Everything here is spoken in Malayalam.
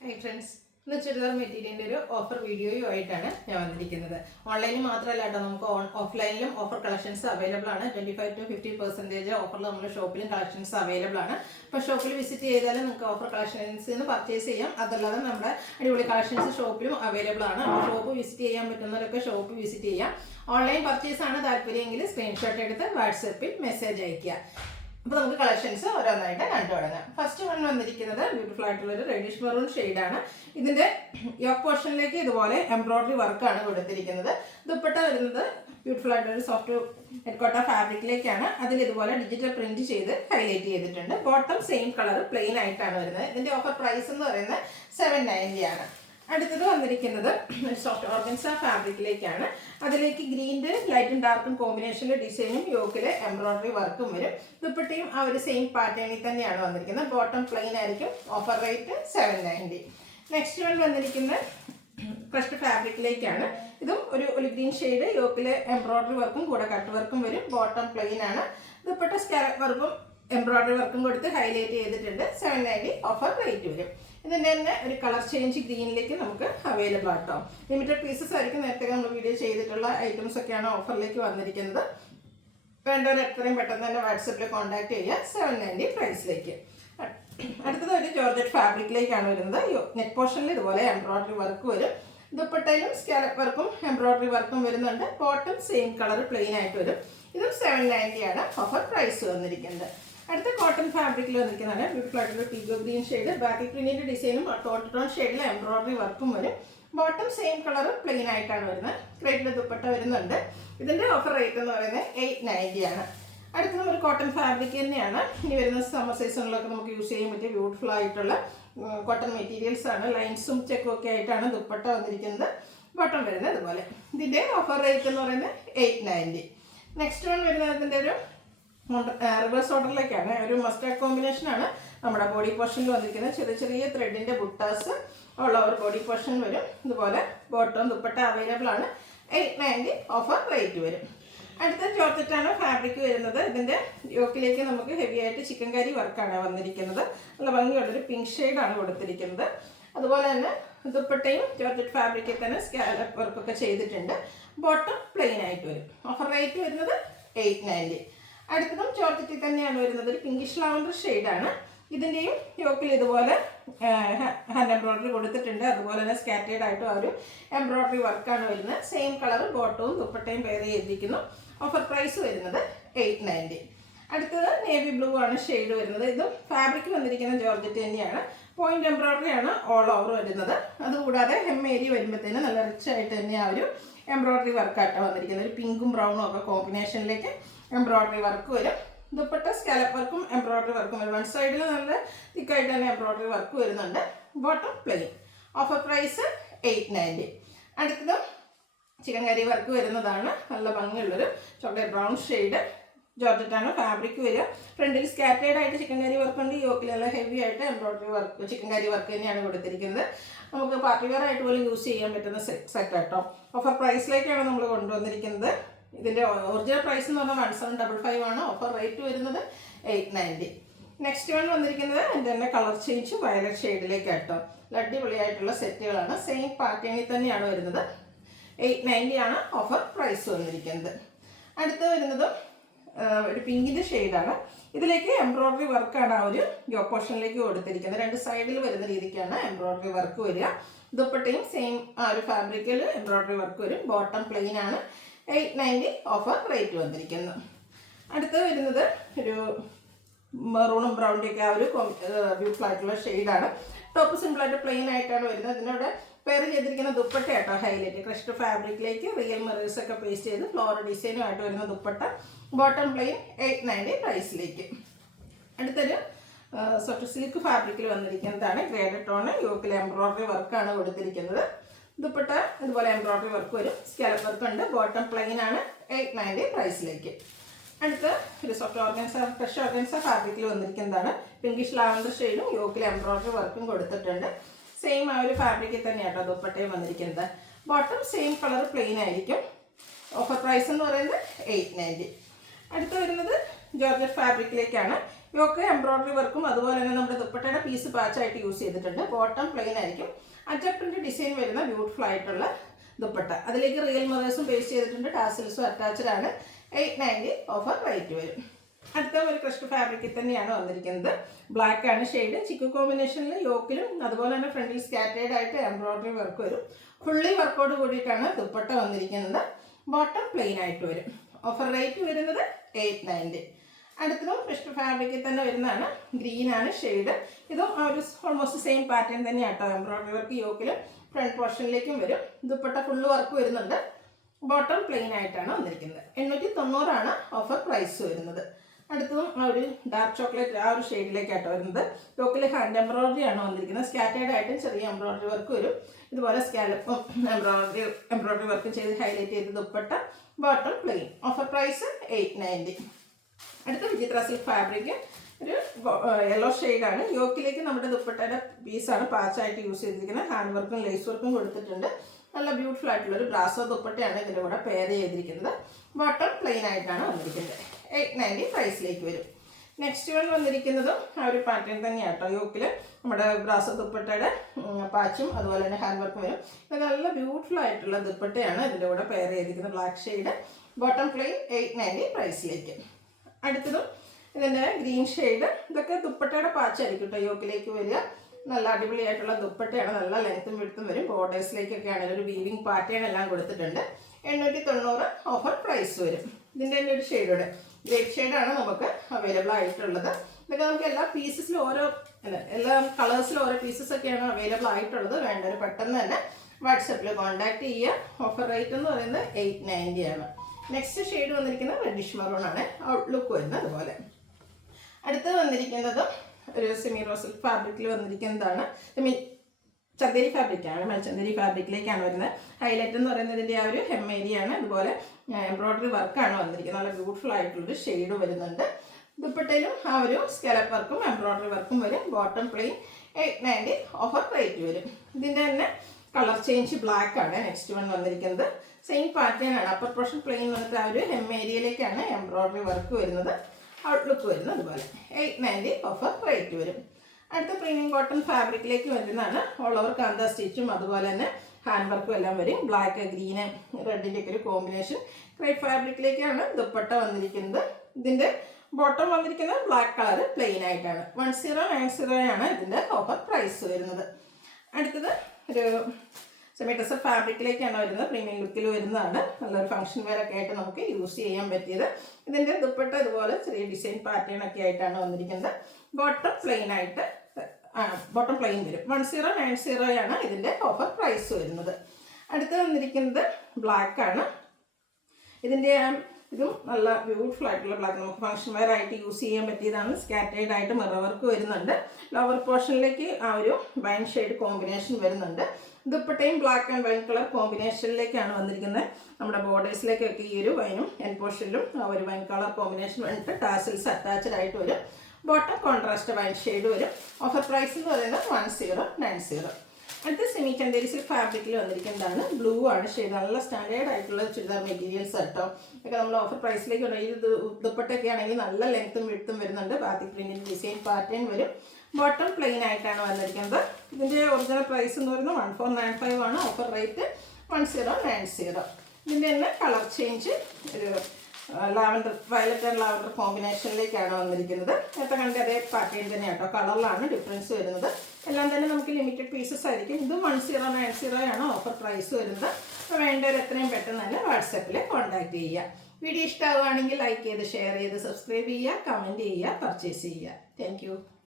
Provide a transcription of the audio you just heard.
Hi friends, ഇന്ന് ചുരിദാർ മെറ്റീരിയലിൻ്റെ ഒരു ഓഫർ വീഡിയോയുമായിട്ടാണ് ഞാൻ വന്നിരിക്കുന്നത്. ഓൺലൈനിൽ മാത്രമല്ല കേട്ടോ, നമുക്ക് ഓഫ്ലൈനിലും ഓഫർ കളക്ഷൻസ് അവൈലബിൾ ആണ്. 25% to 50% ഓഫറിൽ നമ്മുടെ ഷോപ്പിലും കളക്ഷൻസ് അവൈലബിൾ ആണ്. അപ്പോൾ ഷോപ്പിൽ വിസിറ്റ് ചെയ്താലും നിങ്ങൾക്ക് ഓഫർ കളക്ഷൻസിൽ നിന്ന് പർച്ചേസ് ചെയ്യാം. അതല്ലാതെ നമ്മുടെ അടിപൊളി കളക്ഷൻസ് ഷോപ്പിലും അവൈലബിൾ ആണ്. അപ്പോൾ ഷോപ്പ് വിസിറ്റ് ചെയ്യാൻ പറ്റുന്നവരൊക്കെ ഷോപ്പ് വിസിറ്റ് ചെയ്യാം. ഓൺലൈൻ പർച്ചേസ് ആണ് താല്പര്യമെങ്കിൽ സ്ക്രീൻഷോട്ട് എടുത്ത് വാട്സപ്പിൽ മെസ്സേജ് അയയ്ക്കുക. അപ്പോൾ നമുക്ക് കളക്ഷൻസ് ഓരോന്നായിട്ട് കണ്ടു തുടങ്ങാം. ഫസ്റ്റ് വൺ വന്നിരിക്കുന്നത് ബ്യൂട്ടിഫുൾ ആയിട്ടുള്ളൊരു റെഡിഷ് മെറൂൺ ഷെയ്ഡാണ്. ഇതിൻ്റെ യോക്ക് പോർഷനിലേക്ക് ഇതുപോലെ എംബ്രോയിഡറി വർക്കാണ് കൊടുത്തിരിക്കുന്നത്. ദുപ്പട്ട വരുന്നത് ബ്യൂട്ടിഫുൾ ആയിട്ടൊരു സോഫ്റ്റ് നെറ്റ്കോട്ട ഫാബ്രിക്കിലേക്കാണ്. അതിൽ ഇതുപോലെ ഡിജിറ്റൽ പ്രിന്റ് ചെയ്ത് ഹൈലൈറ്റ് ചെയ്തിട്ടുണ്ട്. ബോട്ടം സെയിം കളർ പ്ലെയിൻ ആയിട്ടാണ് വരുന്നത്. ഇതിൻ്റെ ഓഫർ പ്രൈസ് എന്ന് പറയുന്നത് 790 ആണ്. അടുത്തത് വന്നിരിക്കുന്നത് സോഫ്റ്റ് ഓർഗൻസ ഫാബ്രിക്കിലേക്കാണ്. അതിലേക്ക് ഗ്രീൻ്റെ ലൈറ്റും ഡാർക്കും കോമ്പിനേഷനിൽ ഡിസൈനും യോക്കിൽ എംബ്രോയിഡറി വർക്കും വരും. ദുപ്പട്ടയും ആ ഒരു സെയിം പാറ്റേണിൽ തന്നെയാണ് വന്നിരിക്കുന്നത്. ബോട്ടം പ്ലെയിൻ ആയിരിക്കും. Offer rate 790. നെക്സ്റ്റ് വൺ വന്നിരിക്കുന്നത് ക്രഷ്ഡ് ഫാബ്രിക്കിലേക്കാണ്. ഇതും ഒരു ഗ്രീൻ ഷെയ്ഡ്, യോക്കിൽ എംബ്രോയിഡറി വർക്കും കൂടെ കട്ട് വർക്കും വരും. ബോട്ടം പ്ലെയിൻ ആണ്. ദുപ്പട്ട സ്കാലപ്പ് വർക്കും എംബ്രോയിഡറി വർക്കും കൊടുത്ത് ഹൈലൈറ്റ് ചെയ്തിട്ടുണ്ട്. 790 ഓഫർ റേറ്റ് വരും. ഇതിൻ്റെ തന്നെ ഒരു കളർ ചേഞ്ച് ഗ്രീനിലേക്ക് നമുക്ക് അവൈലബിൾ ആട്ടോ. ലിമിറ്റഡ് പീസസ് ആയിരിക്കും. നേരത്തെ നമ്മൾ വീഡിയോ ചെയ്തിട്ടുള്ള ഐറ്റംസ് ഒക്കെയാണ് ഓഫറിലേക്ക് വന്നിരിക്കുന്നത്. വേണ്ടവർ എത്രയും പെട്ടെന്ന് തന്നെ വാട്സപ്പിൽ കോൺടാക്ട് ചെയ്യുക. 790 പ്രൈസിലേക്ക്. അടുത്തത് ഒരു ജോർജറ്റ് ഫാബ്രിക്കിലേക്കാണ് വരുന്നത്. നെറ്റ് പോർഷനിൽ ഇതുപോലെ എംബ്രോയിഡറി വർക്ക് വരും. ദുപ്പട്ടയിലും സ്കാലപ്പ് വർക്കും എംബ്രോയിഡറി വർക്കും വരുന്നുണ്ട്. ബോട്ടം സെയിം കളർ പ്ലെയിൻ ആയിട്ട് വരും. ഇതും 790 ആണ് ഓഫർ പ്രൈസ് വന്നിരിക്കുന്നത്. അടുത്ത കോട്ടൺ ഫാബ്രിക്കിൽ വന്നിരിക്കുന്നതാണ് ബ്യൂട്ടിഫുൾ ആയിട്ടുള്ള പീഗോ ഗ്രീൻ ഷെയ്ഡ്. ബാക്കി പ്രിന്റിന്റെ ഡിസൈനും ടോൺ ഷെയ്ഡിൽ എംബ്രോയിഡറി വർക്കും വരും. ബോട്ടം സെയിം കളർ പ്ലെയിൻ ആയിട്ടാണ് വരുന്നത്. ക്രേപ്പിൽ ദുപ്പട്ട വരുന്നുണ്ട്. ഇതിന്റെ ഓഫർ റേറ്റ് എന്ന് പറയുന്നത് 890 ആണ്. അടുത്തത് ഒരു കോട്ടൺ ഫാബ്രിക് തന്നെയാണ്. ഇനി വരുന്ന സമ്മർ സീസണിലൊക്കെ നമുക്ക് യൂസ് ചെയ്യാൻ പറ്റിയ ബ്യൂട്ടിഫുൾ ആയിട്ടുള്ള കോട്ടൺ മെറ്റീരിയൽസ് ആണ്. ലൈൻസും ചെക്കും ഒക്കെ ആയിട്ടാണ് ദുപ്പട്ട വന്നിരിക്കുന്നത്. ബോട്ടം വരുന്നത് ഇതുപോലെ. ഇതിന്റെ ഓഫർ റേറ്റ് എന്ന് പറയുന്നത് 890. നെക്സ്റ്റ് വൺ വരുന്നത് ഇതിൻ്റെ ഒരു റിവേഴ്സ് ഓർഡറിലേക്കാണ്. ഒരു മസ്റ്റാർഡ് കോമ്പിനേഷൻ ആണ് നമ്മുടെ ബോഡി പോർഷനിൽ വന്നിരിക്കുന്നത്. ചെറിയ ചെറിയ ത്രെഡിന്റെ ബുട്ടാസ് ഉള്ള ഒരു ബോഡി പോർഷൻ വരും. ഇതുപോലെ ബോട്ടം ദുപ്പട്ട അവൈലബിൾ ആണ്. 890 ഓഫർ റേറ്റ് വരും. അടുത്ത ജോർജറ്റാണ് ഫാബ്രിക് വരുന്നത്. ഇതിന്റെ യോക്കിലേക്ക് നമുക്ക് ഹെവി ആയിട്ട് ചിക്കൻ കറി വർക്കാണ് വന്നിരിക്കുന്നത്. നല്ല ഭംഗിയുള്ളൊരു പിങ്ക് ഷെയ്ഡാണ് കൊടുത്തിരിക്കുന്നത്. അതുപോലെ തന്നെ ദുപ്പട്ടയും ജോർജറ്റ് ഫാബ്രിക്കിൽ തന്നെ സ്കാലപ്പ് വർക്കൊക്കെ ചെയ്തിട്ടുണ്ട്. ബോട്ടം പ്ലെയിൻ ആയിട്ട് വരും. ഓഫർ റേറ്റ് വരുന്നത് 890. അടുത്തതും ജോർജറ്റിൽ തന്നെയാണ് വരുന്നത്. ഒരു പിങ്കിഷ് ലാവൻഡർ ഷെയ്ഡാണ്. ഇതിൻ്റെയും യോക്കിൽ ഇതുപോലെ ഹാൻഡ് എംബ്രോയിഡറി കൊടുത്തിട്ടുണ്ട്. അതുപോലെ തന്നെ സ്കാറ്റേഡ് ആയിട്ടും ആ ഒരു എംബ്രോയിഡറി വർക്കാണ് വരുന്നത്. സെയിം കളർ ബോട്ടവും ദുപ്പട്ടയും പെയർ ചെയ്തിരിക്കുന്നു. ഓഫർ പ്രൈസ് വരുന്നത് 890. അടുത്തത് നേവി ബ്ലൂ ആണ് ഷെയ്ഡ് വരുന്നത്. ഇതും ഫാബ്രിക് വന്നിരിക്കുന്ന ജോർജറ്റ് തന്നെയാണ്. പോയിന്റ് എംബ്രോയിഡറി ആണ് ഓൾ ഓവർ വരുന്നത്. അതുകൂടാതെ ഹെം ഏരിയ വരുമ്പോഴത്തേന് നല്ല റിച്ച് ആയിട്ട് തന്നെ ആ ഒരു എംബ്രോയിഡറി വർക്കായിട്ടാണ് വന്നിരിക്കുന്നത്. ഒരു പിങ്കും ബ്രൗണും ഒക്കെ കോമ്പിനേഷനിലേക്ക് എംബ്രോയിഡറി വർക്ക് വരും. ദുപ്പട്ട സ്കാലപ്പ് വർക്കും എംബ്രോയിഡറി വർക്കും വരും. വൺ സൈഡിൽ നല്ല തിക്കായിട്ട് തന്നെ എംബ്രോയിഡറി വർക്ക് വരുന്നുണ്ട്. Bottom plain. Offer price 890. അടുത്തതും ചിക്കൻ കറി വർക്ക് വരുന്നതാണ്. നല്ല ഭംഗിയുള്ളൊരു ചോക്ലേറ്റ് ബ്രൗൺ ഷെയ്ഡ് ജോർജറ്റാണ് ഫാബ്രിക് വരിക. ഫ്രണ്ടിൽ സ്കാറ്റേഡ് ആയിട്ട് ചിക്കൻ കറി വർക്ക് ഉണ്ട്. യോക്കിലെല്ലാം ഹെവി ആയിട്ട് embroidery work chikankari work തന്നെയാണ് കൊടുത്തിരിക്കുന്നത്. നമുക്ക് പാർട്ടി വെയർ ആയിട്ട് പോലും യൂസ് ചെയ്യാൻ പറ്റുന്ന സെറ്റ് കേട്ടോ. ഓഫർ പ്രൈസിലേക്കാണ് നമ്മൾ കൊണ്ടുവന്നിരിക്കുന്നത്. ഇതിൻ്റെ ഒറിജിനൽ പ്രൈസ് എന്ന് പറഞ്ഞാൽ 1755 ആണ്. ഓഫർ റേറ്റ് വരുന്നത് 890. നെക്സ്റ്റ് വൺ വന്നിരിക്കുന്നത് എൻ്റെ തന്നെ കളർ ചേഞ്ച് വയലറ്റ് ഷെയ്ഡിലേക്ക് കേട്ടോ. അടിപൊളിയായിട്ടുള്ള സെറ്റുകളാണ്. സെയിം പാറ്റേണിൽ തന്നെയാണ് വരുന്നത്. 890 ആണ് ഓഫർ പ്രൈസ് വന്നിരിക്കുന്നത്. അടുത്ത് വരുന്നത് ഒരു പിങ്കിൻ്റെ ഷെയ്ഡാണ്. ഇതിലേക്ക് എംബ്രോയിഡറി വർക്കാണ് ആ ഒരു യോക്ക് പോർഷനിലേക്ക് കൊടുത്തിരിക്കുന്നത്. രണ്ട് സൈഡിൽ വരുന്ന രീതിക്കാണ് എംബ്രോയിഡറി വർക്ക് വരിക. ദുപ്പട്ടയും സെയിം ആ ഒരു ഫാബ്രിക്കിൽ എംബ്രോയിഡറി വർക്ക് വരും. ബോട്ടം പ്ലെയിൻ ആണ്. 890 ഓഫർ റേറ്റ് വന്നിരിക്കുന്നു. അടുത്ത് വരുന്നത് ഒരു മെറൂണും ബ്രൗണിൻ്റെയൊക്കെ ആ ഒരു ബ്യൂട്ടിഫുൾ ആയിട്ടുള്ള ഷെയ്ഡാണ്. ടോപ്പ് സിമ്പിളായിട്ട് പ്ലെയിൻ ആയിട്ടാണ് വരുന്നത്. ഇതിനോട് പെയർ ചെയ്തിരിക്കുന്ന ദുപ്പട്ട ആട്ടോ ഹൈലൈറ്റ്. ക്രഷ്ഡ് ഫാബ്രിക്കിലേക്ക് റിയൽ മിറേഴ്സ് ഒക്കെ പേസ്റ്റ് ചെയ്ത് ഫ്ലോറൽ ഡിസൈനും ആയിട്ട് വരുന്ന ദുപ്പട്ട. Bottom plain 890 പ്രൈസിലേക്ക്. അടുത്തൊരു സോഫ്റ്റ് സിൽക്ക് ഫാബ്രിക്കിൽ വന്നിരിക്കുന്നതാണ്. Grade tone. യോക്കിൽ എംബ്രോയിഡറി വർക്കാണ് കൊടുത്തിരിക്കുന്നത്. ദുപ്പട്ട ഇതുപോലെ എംബ്രോയിഡറി വർക്ക് വരും. സ്കാലപ്പ് വർക്ക് ഉണ്ട്. ബോട്ടം പ്ലെയിൻ ആണ്. 890 പ്രൈസിലേക്ക്. അടുത്ത് ഒരു സോഫ്റ്റ് ഓർഗൻസ ഫ്രഷ് ഓർഗൻസ ഫാബ്രിക്കിൽ വന്നിരിക്കുന്നതാണ്. പിങ്കിഷ് ലാവൻഡർ ഷെയ്ഡും യോക്കിൽ എംബ്രോയിഡറി വർക്കും കൊടുത്തിട്ടുണ്ട്. സെയിം ആ ഒരു ഫാബ്രിക്കിൽ തന്നെയാട്ടോ ദുപ്പട്ടയും വന്നിരിക്കുന്നത്. ബോട്ടം സെയിം കളർ പ്ലെയിൻ ആയിരിക്കും. ഓഫർ പ്രൈസ് എന്ന് പറയുന്നത് 890. അടുത്ത് വരുന്നത് ജോർജറ്റ് ഫാബ്രിക്കിലേക്കാണ്. യോക്ക് എംബ്രോയിഡറി വർക്കും അതുപോലെ തന്നെ നമ്മുടെ ദുപ്പട്ടയുടെ പീസ് പാച്ചായിട്ട് യൂസ് ചെയ്തിട്ടുണ്ട്. ബോട്ടം പ്ലെയിൻ ആയിരിക്കും. അറ്റപ്രിന്റ് ഡിസൈൻ വരുന്ന ബ്യൂട്ടിഫുൾ ആയിട്ടുള്ള ദുപ്പട്ട. അതിലേക്ക് റിയൽ മദേഴ്സും പേസ്റ്റ് ചെയ്തിട്ടുണ്ട്. ടാസിൽസും അറ്റാച്ച്ഡ് ആണ്. 890 ഓഫർ റേറ്റ് വരും. അടുത്ത ഒരു ക്രഷ്ഡ് ഫാബ്രിക്കിൽ തന്നെയാണ് വന്നിരിക്കുന്നത്. ബ്ലാക്ക് ആണ് ഷെയ്ഡ്. ചിക്കു കോമ്പിനേഷനിൽ യോക്കിലും അതുപോലെ തന്നെ ഫ്രണ്ടിൽ സ്കാറ്റേഡ് ആയിട്ട് എംബ്രോയിഡറി വർക്ക് വരും. ഫുള്ളി വർക്കോട് കൂടിയിട്ടാണ് ദുപ്പട്ട വന്നിരിക്കുന്നത്. ബോട്ടം പ്ലെയിൻ ആയിട്ട് വരും. ഓഫർ റേറ്റ് വരുന്നത് 890. അടുത്തതും ക്രഷ്ഡ് ഫാബ്രിക്കിൽ തന്നെ വരുന്നതാണ്. ഗ്രീൻ ആണ് ഷെയ്ഡ്. ഇതും ഒരു ഓൾമോസ്റ്റ് സെയിം പാറ്റേൺ തന്നെയാണ് കേട്ടോ. എംബ്രോയിഡറി വർക്ക് യോക്കിലും ഫ്രണ്ട് പോർഷനിലേക്കും വരും. ദുപ്പട്ട ഫുള്ള് വർക്ക് വരുന്നുണ്ട്. ബോട്ടം പ്ലെയിൻ ആയിട്ടാണ് വന്നിരിക്കുന്നത്. 890 ആണ് ഓഫർ പ്രൈസ് വരുന്നത്. അടുത്തതും ആ ഒരു ഡാർക്ക് ചോക്ലേറ്റ് ആ ഒരു ഷെയ്ഡിലേക്കാട്ടോ വരുന്നത്. യോക്കിൽ ഹാൻഡ് എംബ്രോയിഡറി ആണ് വന്നിരിക്കുന്നത്. സ്കാറ്റേഡ് ആയിട്ടും ചെറിയ എംബ്രോയിഡറി വർക്ക് വരും. ഇതുപോലെ സ്കാലപ്പും എംബ്രോയിഡറി വർക്കും ചെയ്ത് ഹൈലൈറ്റ് ചെയ്ത് dupatta. Bottom plain. Offer price 890. അടുത്ത വിചിത്ര സിൽക്ക് ഫാബ്രിക് ഒരു യെല്ലോ ഷെയ്ഡാണ്. യോക്കിലേക്ക് നമ്മുടെ ദുപ്പട്ടയുടെ പീസാണ് പാച്ചായിട്ട് യൂസ് ചെയ്തിരിക്കുന്നത്. ഹാൻഡ് വർക്കും ലേസ് വർക്കും കൊടുത്തിട്ടുണ്ട്. നല്ല ബ്യൂട്ടിഫുൾ ആയിട്ടുള്ള ഒരു ബ്രാസോ ദുപ്പട്ടയാണ് ഇതിൻ്റെ കൂടെ പെയർ ചെയ്തിരിക്കുന്നത്. ബോട്ടം പ്ലെയിൻ ആയിട്ടാണ് വന്നിരിക്കുന്നത്. 890 പ്രൈസിലേക്ക് വരും. നെക്സ്റ്റ് വൺ വന്നിരിക്കുന്നതും ആ ഒരു പാറ്റേൺ തന്നെയാണ് കേട്ടോ. യോക്കിൽ നമ്മുടെ ബ്രാസോ ദുപ്പട്ടയുടെ പാച്ചും അതുപോലെ തന്നെ ഹാൻഡ് വർക്കും വരും. ഇത് നല്ല ബ്യൂട്ടിഫുൾ ആയിട്ടുള്ള ദുപ്പട്ടയാണ് ഇതിൻ്റെ കൂടെ പെയർ ചെയ്തിരിക്കുന്നത്. Black shade. ബോട്ടം പ്ലെയിൻ 890 പ്രൈസിലേക്ക്. അടുത്തതും ഇതിൻ്റെ ഗ്രീൻ ഷെയ്ഡ്. ഇതൊക്കെ ദുപ്പട്ടയുടെ പാച്ചായിരിക്കും കേട്ടോ യോക്കിലേക്ക് വരിക. നല്ല അടിപൊളിയായിട്ടുള്ള ദുപ്പട്ടയാണ്. നല്ല ലെങ്ത്തും വിടുത്തും വരും. ബോർഡേഴ്സിലേക്കൊക്കെ ആണെങ്കിൽ ഒരു വീവിങ് പാറ്റേൺ എല്ലാം കൊടുത്തിട്ടുണ്ട്. 890 ഓഫർ പ്രൈസ് വരും. ഇതിൻ്റെ തന്നെ ഒരു ഷെയ്ഡോടെ ഗ്രേപ്പ് ഷെയ്ഡാണ് നമുക്ക് അവൈലബിൾ ആയിട്ടുള്ളത്. ഇതൊക്കെ നമുക്ക് എല്ലാ പീസസിലും എല്ലാ കളേഴ്സിലും ഓരോ പീസസ് ഒക്കെയാണ് അവൈലബിൾ ആയിട്ടുള്ളത്. വേണ്ടവർ പെട്ടെന്ന് തന്നെ വാട്സപ്പിൽ കോൺടാക്ട് ചെയ്യുക. ഓഫർ റേറ്റ് എന്ന് പറയുന്നത് 890 ആണ്. നെക്സ്റ്റ് ഷെയ്ഡ് വന്നിരിക്കുന്നത് റെഡിഷ് മറൂൺ ആണ്. ഔട്ട്ലുക്ക് വരുന്നത് അതുപോലെ. അടുത്ത് വന്നിരിക്കുന്നത് ഒരു സെമി റോസ് ഫാബ്രിക്കിൽ വന്നിരിക്കുന്നതാണ്. ചന്ദേരി ഫാബ്രിക്കാണ്. മൽച്ചന്ദേരി ഫാബ്രിക്കിലേക്കാണ് വരുന്നത്. ഹൈലൈറ്റ് എന്ന് പറയുന്നതിൻ്റെ ആ ഒരു ഹെം ഏരിയയാണ്. അതുപോലെ എംബ്രോയിഡറി വർക്കാണ് വന്നിരിക്കുന്നത്. നല്ല ബ്യൂട്ടിഫുൾ ആയിട്ടുള്ളൊരു ഷെയ്ഡ് വരുന്നുണ്ട്. ദുപ്പട്ടയിലും ആ ഒരു സ്കാലപ്പ് വർക്കും എംബ്രോയിഡറി വർക്കും വരും. ബോട്ടം പ്ലെയിൻ 890 ഓഫർ റേറ്റ് വരും. ഇതിൻ്റെ തന്നെ കളർ ചേഞ്ച് ബ്ലാക്ക് ആണ് നെക്സ്റ്റ് വൺ വന്നിരിക്കുന്നത്. സെയിം പാറ്റേൺ ആണ്. അപ്പർ പോർഷൻ പ്ലെയിൻ വന്നിട്ട് ആ ഒരു ഹെം ഏരിയയിലേക്കാണ് എംബ്രോയിഡറി വർക്ക് വരുന്നത്. ഔട്ട്ലുക്ക് വരുന്നത് അതുപോലെ. 890 ഓഫർ റേറ്റ് വരും. അടുത്ത പ്രീമിയം കോട്ടൺ ഫാബ്രിക്കിലേക്ക് വരുന്നതാണ്. ഓൾ ഓവർ കാന്ത സ്റ്റിച്ചും അതുപോലെ തന്നെ ഹാൻഡ് വർക്കും എല്ലാം വരും. ബ്ലാക്ക് ഗ്രീന് റെഡിൻ്റെ ഒക്കെ ഒരു കോമ്പിനേഷൻ. ക്രേപ്പ് ഫാബ്രിക്കിലേക്കാണ് ദുപ്പട്ട വന്നിരിക്കുന്നത്. ഇതിൻ്റെ ബോട്ടം വന്നിരിക്കുന്നത് ബ്ലാക്ക് കളർ പ്ലെയിൻ ആയിട്ടാണ്. 1090 ആണ് ഇതിൻ്റെ ഓഫർ പ്രൈസ് വരുന്നത്. അടുത്തത് ഒരു സെമി ടെസർ ഫാബ്രിക്കിലേക്കാണ് വരുന്നത്. പ്രീമിയം ലുക്കിൽ വരുന്നതാണ്. നല്ലൊരു ഫംഗ്ഷൻ വെയർ ഒക്കെ ആയിട്ട് നമുക്ക് യൂസ് ചെയ്യാൻ പറ്റിയത്. ഇതിൻ്റെ ദുപ്പട്ട ഇതുപോലെ ചെറിയ ഡിസൈൻ പാറ്റേൺ ഒക്കെ ആയിട്ടാണ് വന്നിരിക്കുന്നത്. ബോട്ടം പ്ലെയിൻ ആയിട്ട് ബോട്ടം പ്ലെയിൻ വരും. 1090 ആണ് ഇതിൻ്റെ ഓഫർ പ്രൈസ് വരുന്നത്. അടുത്ത് വന്നിരിക്കുന്നത് ബ്ലാക്ക് ആണ്. ഇതിൻ്റെ ഇതും നല്ല ബ്യൂട്ടിഫുൾ ആയിട്ടുള്ള ബ്ലാക്ക്. നമുക്ക് ഫംഗ്ഷൻ വെയർ ആയിട്ട് യൂസ് ചെയ്യാൻ പറ്റിയതാണ്. സ്കാറ്റേഡ് ആയിട്ട് മിറർ വർക്ക് വരുന്നുണ്ട്. ലോവർ പോർഷനിലേക്ക് ആ ഒരു വൈൻ ഷെയ്ഡ് കോമ്പിനേഷൻ വരുന്നുണ്ട്. ദുപ്പട്ടയും ബ്ലാക്ക് ആൻഡ് വൈൻ കളർ കോമ്പിനേഷനിലേക്കാണ് വന്നിരിക്കുന്നത്. നമ്മുടെ ബോർഡേഴ്സിലേക്കൊക്കെ ഈ ഒരു വൈനും എൻ പോർഷനിലും ആ ഒരു വൈൻ കളർ കോമ്പിനേഷൻ വന്നിട്ട് ടാസിൽസ് അറ്റാച്ച്ഡ് ആയിട്ട് വരും. ബോട്ടം കോൺട്രാസ്റ്റ് വൈൻ ഷെയ്ഡ് വരും. ഓഫർ പ്രൈസ് എന്ന് പറയുന്നത് 1090. അടുത്ത സെമി ചന്ദേരി സിൽക്ക് ഫാബ്രിക്കിൽ വന്നിരിക്കുന്നതാണ്. ബ്ലൂ ആണ് ഷെയ്ഡ്. നല്ല സ്റ്റാൻഡേർഡ് ആയിട്ടുള്ള ചുരിദാർ മെറ്റീരിയൽസ് കേട്ടോ. ഇതൊക്കെ നമ്മൾ ഓഫർ പ്രൈസിലേക്ക് ഉണ്ടെങ്കിൽ ഇത് ദുപ്പട്ടൊക്കെ ആണെങ്കിൽ നല്ല ലെങ്ത്തും വിഡ്ത്തും വരുന്നുണ്ട്. ബാത്തിക് പ്രിന്റിൻ്റെ ഡിസൈൻ പാറ്റേൺ വരും. ബോട്ടം പ്ലെയിൻ ആയിട്ടാണ് വന്നിരിക്കുന്നത്. ഇതിൻ്റെ ഒറിജിനൽ പ്രൈസ് എന്ന് പറയുന്നത് 1495 ആണ്. Offer rate 1090. ഇതിൻ്റെ തന്നെ കളർ ചേഞ്ച് ഒരു ലാവൻഡർ വയലറ്റ് ആൻഡ് ലാവൻഡർ കോമ്പിനേഷനിലേക്കാണ് വന്നിരിക്കുന്നത്. നേരത്തെ കണ്ട അതേ പാറ്റേൺ തന്നെ കേട്ടോ. കളറിലാണ് ഡിഫറൻസ് വരുന്നത്. എല്ലാം തന്നെ നമുക്ക് ലിമിറ്റഡ് പീസസ് ആയിരിക്കും. ഇത് 1090 ആണ് ഓഫർ പ്രൈസ് വരുന്നത്. അപ്പോൾ വേണ്ടവർ എത്രയും പെട്ടെന്ന് തന്നെ വാട്സാപ്പിൽ കോൺടാക്ട് ചെയ്യുക. വീഡിയോ ഇഷ്ടമാവുകയാണെങ്കിൽ ലൈക്ക് ചെയ്ത് ഷെയർ ചെയ്ത് സബ്സ്ക്രൈബ് ചെയ്യുക, കമൻറ്റ് ചെയ്യുക, പർച്ചേസ് ചെയ്യുക. താങ്ക്